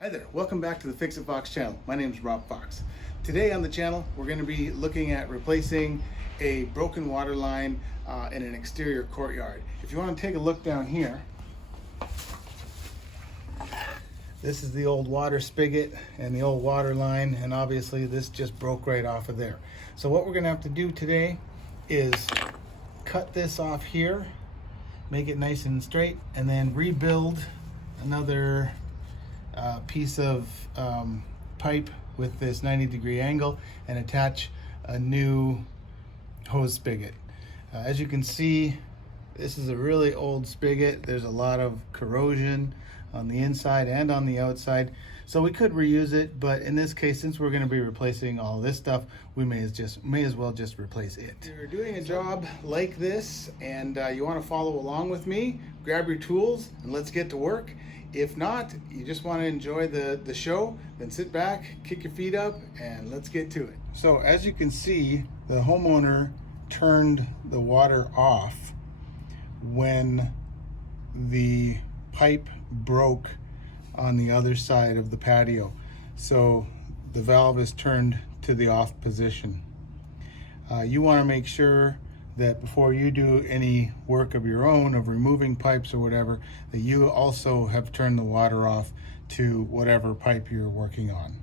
Hi there, welcome back to the Fix It Fox channel. My name is Rob Fox. Today on the channel, we're going to be looking at replacing a broken water line in an exterior courtyard. If you want to take a look down here, this is the old water spigot and the old water line, and obviously this just broke right off of there. So what we're going to have to do today is cut this off here, make it nice and straight, and then rebuild another piece of pipe with this 90-degree angle and attach a new hose spigot. As you can see, this is a really old spigot. There's a lot of corrosion on the inside and on the outside, so we could reuse it, but in this case, since we're going to be replacing all this stuff, we may as well just replace it. If you're doing a job like this and you want to follow along with me, grab your tools and let's get to work. If not, you just want to enjoy the show, then sit back, kick your feet up, and let's get to it. So as you can see, the homeowner turned the water off when the pipe broke on the other side of the patio. So the valve is turned to the off position. You want to make sure that before you do any work of your own, of removing pipes or whatever, that you also have turned the water off to whatever pipe you're working on.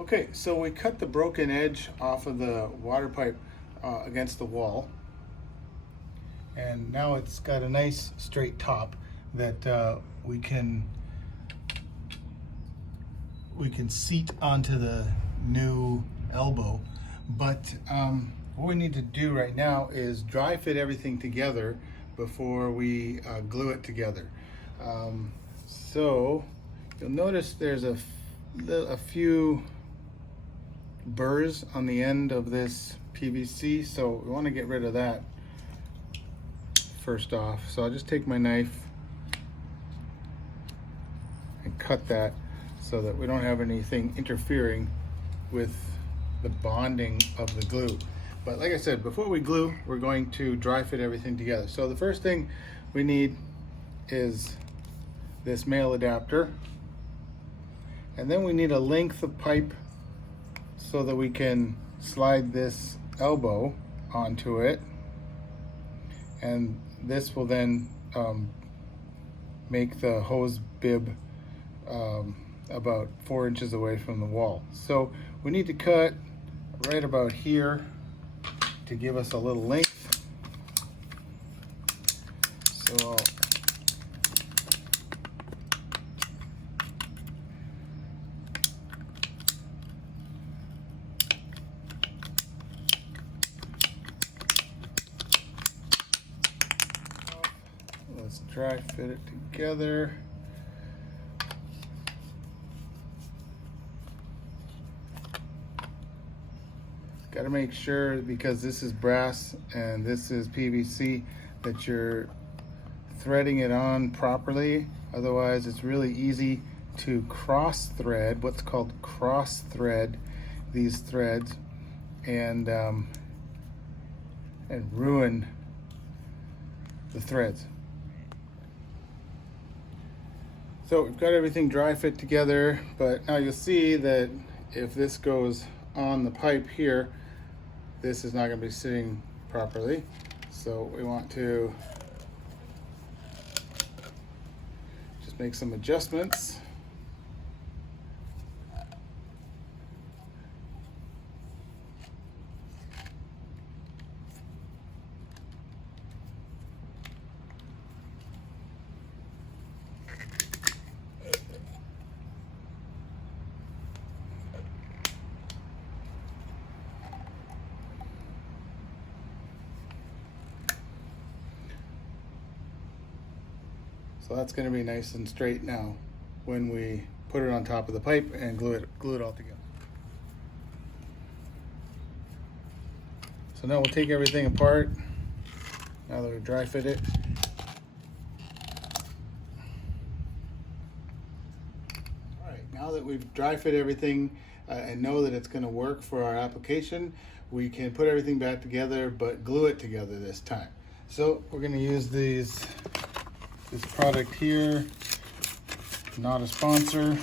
Okay, so we cut the broken edge off of the water pipe against the wall, and now it's got a nice straight top that we can seat onto the new elbow. But what we need to do right now is dry fit everything together before we glue it together. So you'll notice there's a few burrs on the end of this PVC, so we want to get rid of that first off. So I'll just take my knife and cut that so that we don't have anything interfering with the bonding of the glue. But like I said, before we glue, we're going to dry fit everything together. So the first thing we need is this male adapter, and then we need a length of pipe so that we can slide this elbow onto it, and this will then make the hose bib about 4 inches away from the wall. So we need to cut right about here to give us a little length. So let's dry fit it together. Got to make sure, because this is brass and this is PVC, that you're threading it on properly. Otherwise, it's really easy to cross thread, what's called cross thread, these threads, and ruin the threads. So we've got everything dry fit together, but now you'll see that if this goes on the pipe here, this is not going to be sitting properly. So we want to just make some adjustments. So that's going to be nice and straight now when we put it on top of the pipe and glue it all together. So now we'll take everything apart now that we've dry fit it. Now that we've dry fit everything and know that it's going to work for our application, we can put everything back together but glue it together this time. So we're going to use this product here, not a sponsor.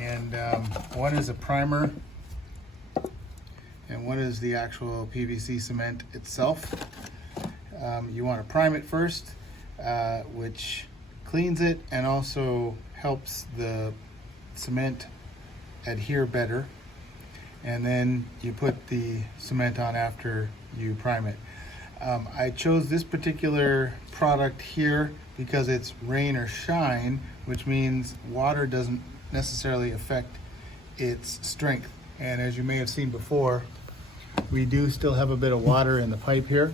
And one is a primer and one is the actual PVC cement itself. You want to prime it first, which cleans it and also helps the cement adhere better. And then you put the cement on after you prime it. I chose this particular product here because it's rain or shine, which means water doesn't necessarily affect its strength. And as you may have seen before, we do still have a bit of water in the pipe here.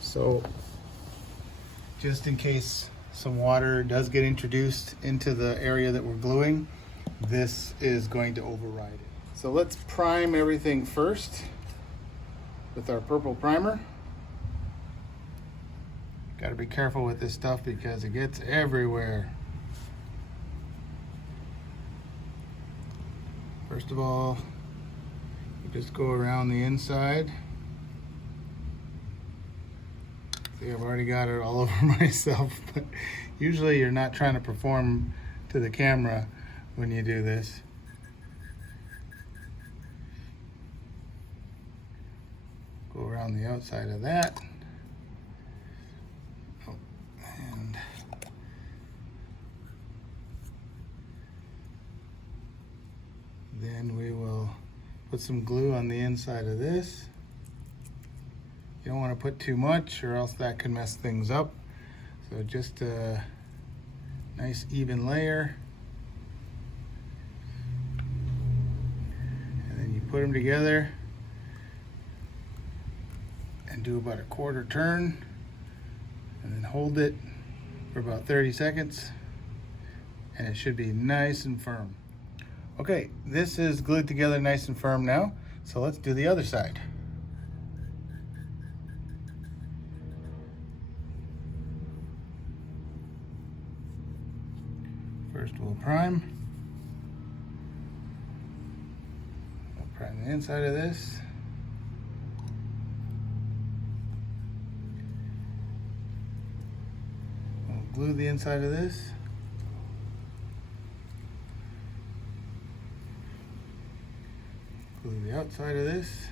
So just in case some water does get introduced into the area that we're gluing, this is going to override it. So let's prime everything first with our purple primer. Got to be careful with this stuff because it gets everywhere. First of all, you just go around the inside. See, I've already got it all over myself, but usually you're not trying to perform to the camera when you do this. Go around the outside of that. Oh, and then we will put some glue on the inside of this. You don't want to put too much or else that can mess things up. So just a nice even layer. And then you put them together and do about a quarter turn and then hold it for about 30 seconds and it should be nice and firm. Okay, this is glued together nice and firm now, so let's do the other side. First we'll prime. We'll prime the inside of this. We'll glue the inside of this. Glue the outside of this.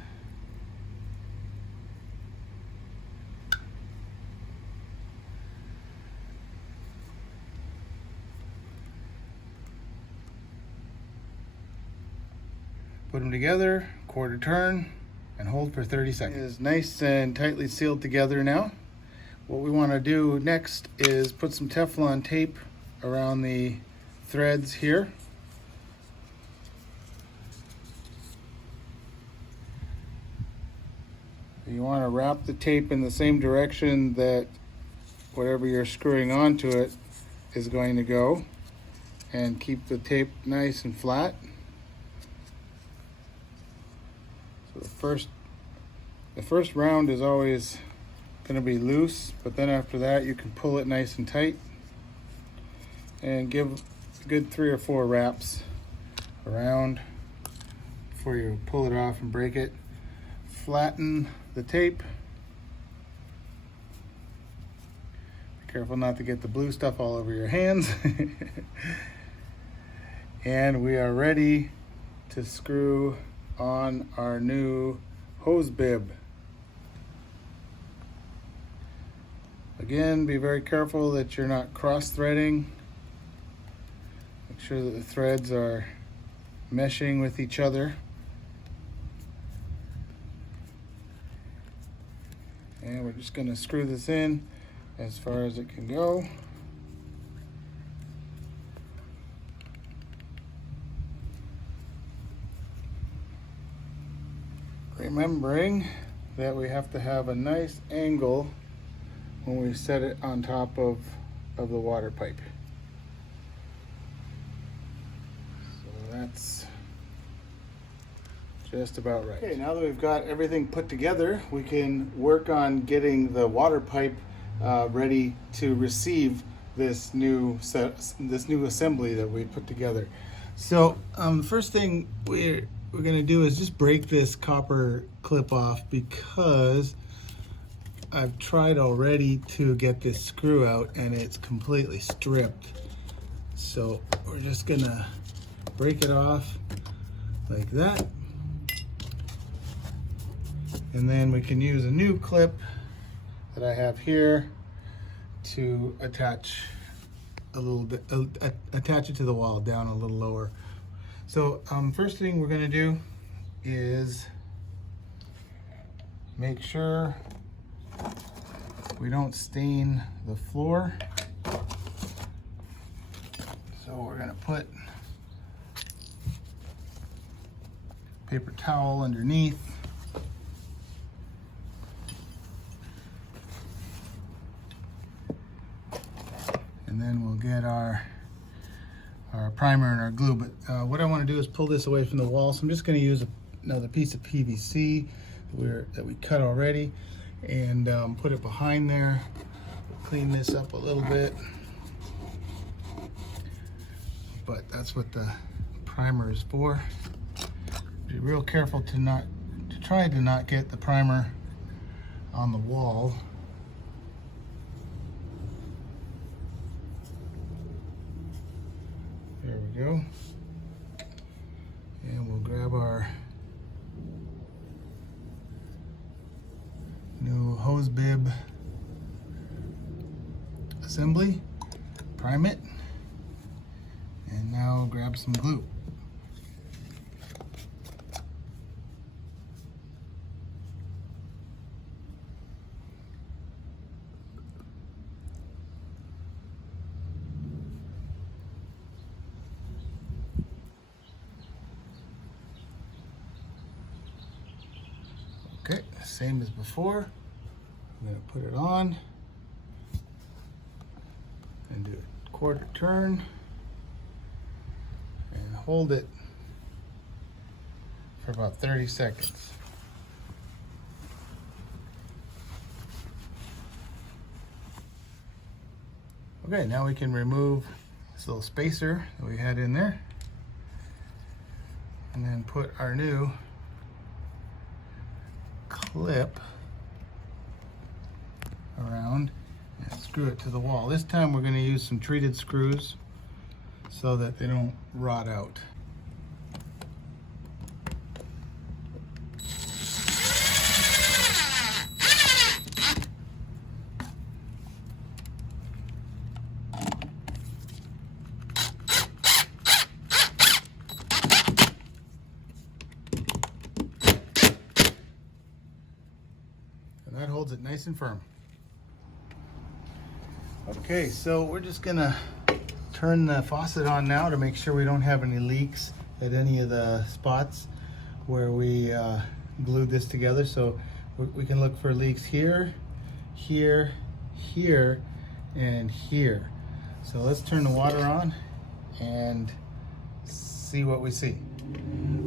Put them together, quarter turn, and hold for 30 seconds. It is nice and tightly sealed together now. What we want to do next is put some Teflon tape around the threads here. You want to wrap the tape in the same direction that whatever you're screwing onto it is going to go, and keep the tape nice and flat. So the first round is always going to be loose, but then after that you can pull it nice and tight and give a good 3 or 4 wraps around before you pull it off and break it. Flatten the tape. Be careful not to get the blue stuff all over your hands. And we are ready to screw on our new hose bib. Again, be very careful that you're not cross-threading. Make sure that the threads are meshing with each other. And we're just going to screw this in as far as it can go. Remembering that we have to have a nice angle when we set it on top of the water pipe. So that's just about right. Okay, now that we've got everything put together, we can work on getting the water pipe ready to receive this new assembly that we put together. So the first thing we're going to do is just break this copper clip off, because I've tried already to get this screw out and it's completely stripped. So we're just going to break it off like that, and then we can use a new clip that I have here to attach a little bit, attach it to the wall down a little lower. So first thing we're going to do is make sure we don't stain the floor. So we're going to put paper towel underneath. And then we'll get our primer and our glue. But what I want to do is pull this away from the wall. So I'm just going to use another piece of PVC that we cut already, and put it behind there. Clean this up a little bit. But that's what the primer is for. Be real careful to try to not get the primer on the wall. There we go. And we'll grab our new hose bib assembly, prime it, and now grab some glue. Okay, same as before. I'm going to put it on and do a quarter turn and hold it for about 30 seconds. Okay, now we can remove this little spacer that we had in there, and then put our new clip around and screw it to the wall. This time we're going to use some treated screws so that they don't rot out. That holds it nice and firm. Okay, so we're just gonna turn the faucet on now to make sure we don't have any leaks at any of the spots where we glued this together. So we can look for leaks here, here, here, and here. So let's turn the water on and see what we see.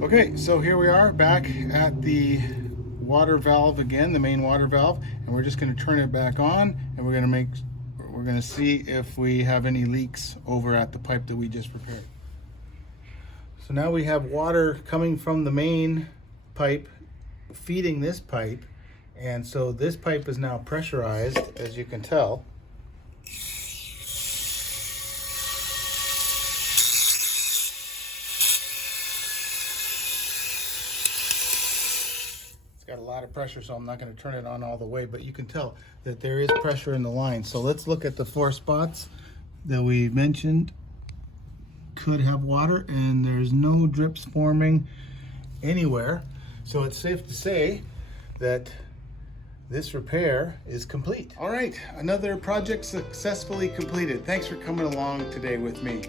Okay, so here we are back at the water valve again, the main water valve, and we're just going to turn it back on, and we're going to see if we have any leaks over at the pipe that we just repaired. So now we have water coming from the main pipe feeding this pipe, and so this pipe is now pressurized, as you can tell. Got a lot of pressure, so I'm not going to turn it on all the way, but you can tell that there is pressure in the line. So let's look at the 4 spots that we mentioned could have water, and there's no drips forming anywhere. So it's safe to say that this repair is complete. All right, another project successfully completed. Thanks for coming along today with me.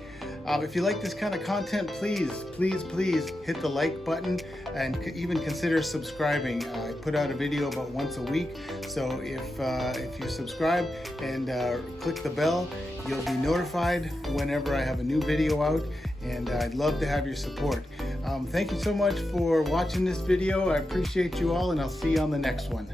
If you like this kind of content, please hit the like button and even consider subscribing. I put out a video about once a week, so if you subscribe and click the bell, you'll be notified whenever I have a new video out, and I'd love to have your support. Thank you so much for watching this video. I appreciate you all, and I'll see you on the next one.